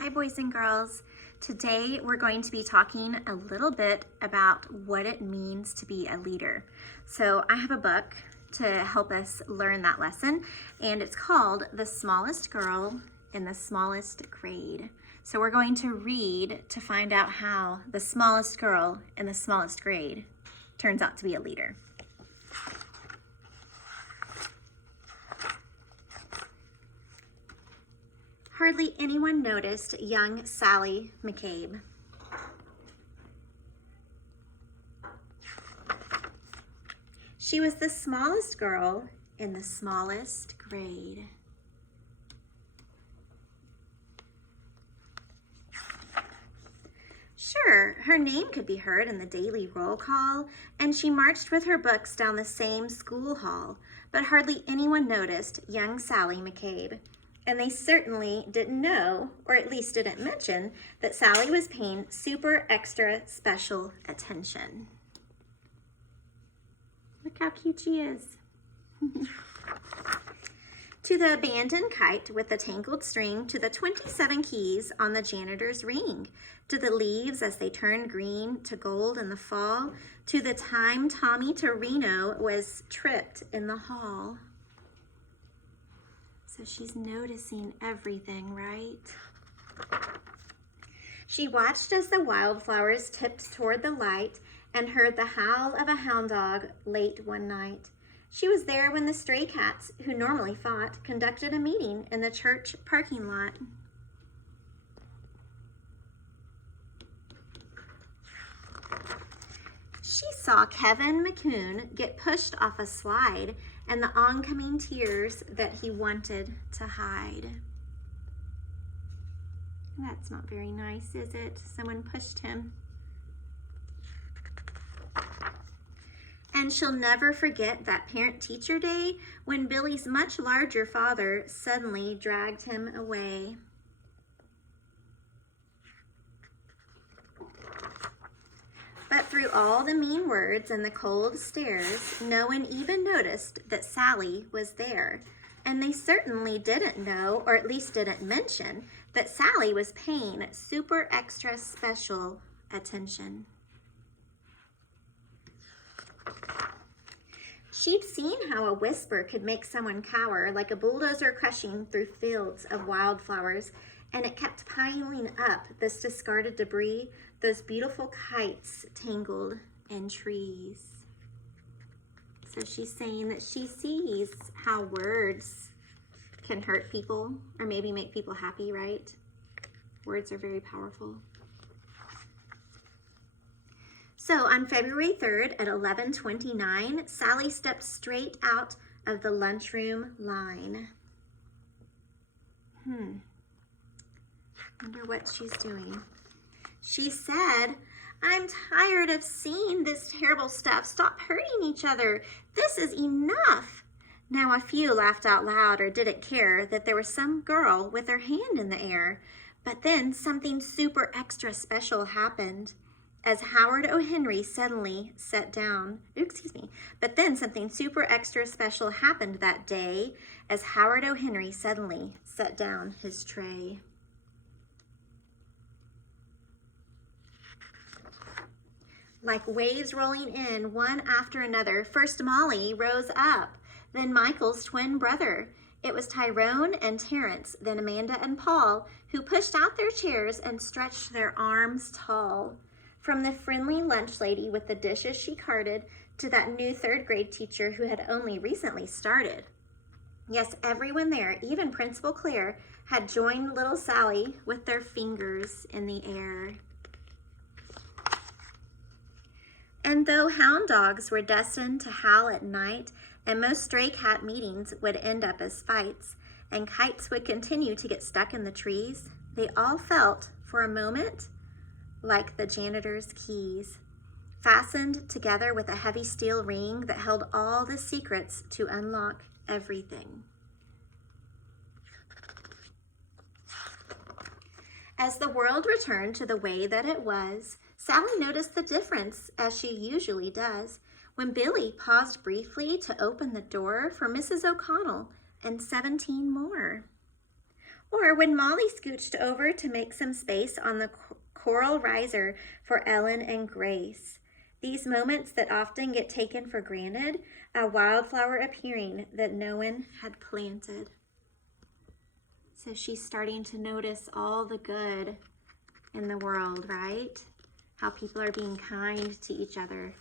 Hi boys and girls. Today we're going to be talking a little bit about what it means to be a leader. So I have a book to help us learn that lesson, and it's called The Smallest Girl in the Smallest Grade. So we're going to read to find out how the smallest girl in the smallest grade turns out to be a leader. Hardly anyone noticed young Sally McCabe. She was the smallest girl in the smallest grade. Sure, her name could be heard in the daily roll call, and she marched with her books down the same school hall, but hardly anyone noticed young Sally McCabe. And they certainly didn't know, or at least didn't mention, that Sally was paying super extra special attention. Look how cute she is. To the abandoned kite with the tangled string, to the 27 keys on the janitor's ring, to the leaves as they turned green to gold in the fall, to the time Tommy Torino was tripped in the hall. So she's noticing everything, right? She watched as the wildflowers tipped toward the light and heard the howl of a hound dog late one night. She was there when the stray cats, who normally fought, conducted a meeting in the church parking lot. She saw Kevin McCoon get pushed off a slide and the oncoming tears that he wanted to hide. That's not very nice, is it? Someone pushed him. And she'll never forget that parent-teacher day when Billy's much larger father suddenly dragged him away. But through all the mean words and the cold stares, no one even noticed that Sally was there. And they certainly didn't know, or at least didn't mention, that Sally was paying super extra special attention. She'd seen how a whisper could make someone cower, like a bulldozer crushing through fields of wildflowers, and it kept piling up, this discarded debris, those beautiful kites tangled in trees. So she's saying that she sees how words can hurt people or maybe make people happy, right? Words are very powerful. So on February 3rd at 11:29, Sally stepped straight out of the lunchroom line. Wonder what she's doing. She said, "I'm tired of seeing this terrible stuff. Stop hurting each other. This is enough." Now a few laughed out loud or didn't care that there was some girl with her hand in the air. But then something super extra special happened. As Howard O. Henry suddenly sat down, but then something super extra special happened that day as Howard O. Henry suddenly set down his tray. Like waves rolling in one after another, first Molly rose up, then Michael's twin brother. It was Tyrone and Terrence, then Amanda and Paul, who pushed out their chairs and stretched their arms tall. From the friendly lunch lady with the dishes she carted to that new third grade teacher who had only recently started. Yes, everyone there, even Principal Claire, had joined little Sally with their fingers in the air. And though hound dogs were destined to howl at night, and most stray cat meetings would end up as fights, and kites would continue to get stuck in the trees, they all felt, for a moment, like the janitor's keys, fastened together with a heavy steel ring that held all the secrets to unlock everything. As the world returned to the way that it was, Sally noticed the difference, as she usually does, when Billy paused briefly to open the door for Mrs. O'Connell and 17 more. Or when Molly scooched over to make some space on the coral riser for Ellen and Grace. These moments that often get taken for granted, a wildflower appearing that no one had planted. So she's starting to notice all the good in the world, right? How people are being kind to each other.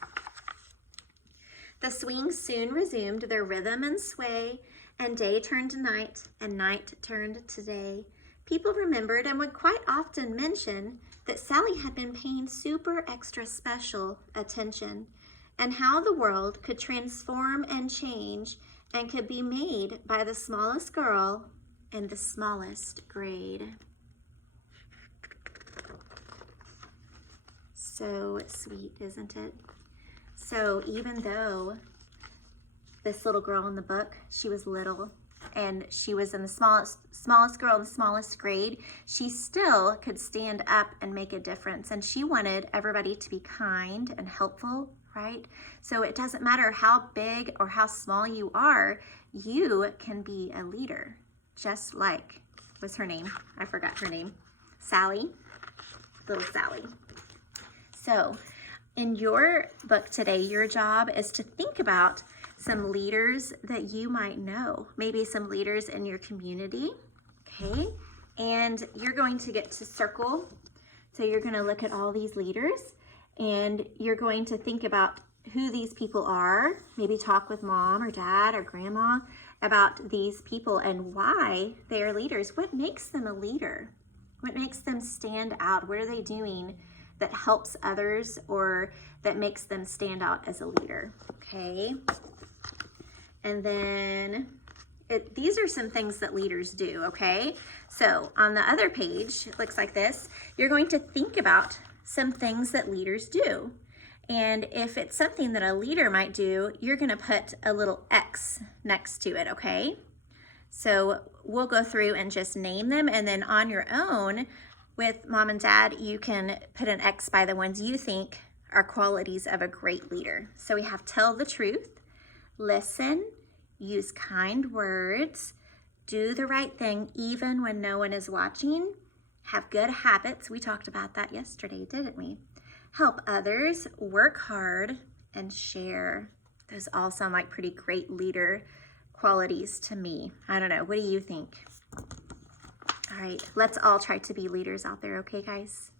The swings soon resumed their rhythm and sway, and day turned to night, and night turned to day. People remembered and would quite often mention that Sally had been paying super extra special attention, and how the world could transform and change and could be made by the smallest girl in the smallest grade. So sweet, isn't it? So even though this little girl in the book, she was little and she was in the smallest girl in the smallest grade, she still could stand up and make a difference. And she wanted everybody to be kind and helpful, right? So it doesn't matter how big or how small you are, you can be a leader. Just like, what's her name? I forgot her name. Sally, little Sally. So in your book today, your job is to think about some leaders that you might know, maybe some leaders in your community, okay? And you're going to get to circle. So you're going to look at all these leaders and you're going to think about who these people are, maybe talk with mom or dad or grandma about these people and why they are leaders. What makes them a leader? What makes them stand out? What are they doing that helps others or that makes them stand out as a leader, okay? And then these are some things that leaders do, okay? So on the other page, it looks like this. You're going to think about some things that leaders do. And if it's something that a leader might do, you're gonna put a little X next to it, okay? So we'll go through and just name them, and then on your own with mom and dad, you can put an X by the ones you think are qualities of a great leader. So we have tell the truth, listen, use kind words, do the right thing even when no one is watching, have good habits. We talked about that yesterday, didn't we? Help others, work hard, and share. Those all sound like pretty great leader qualities to me. I don't know, what do you think? All right, let's all try to be leaders out there, okay, guys?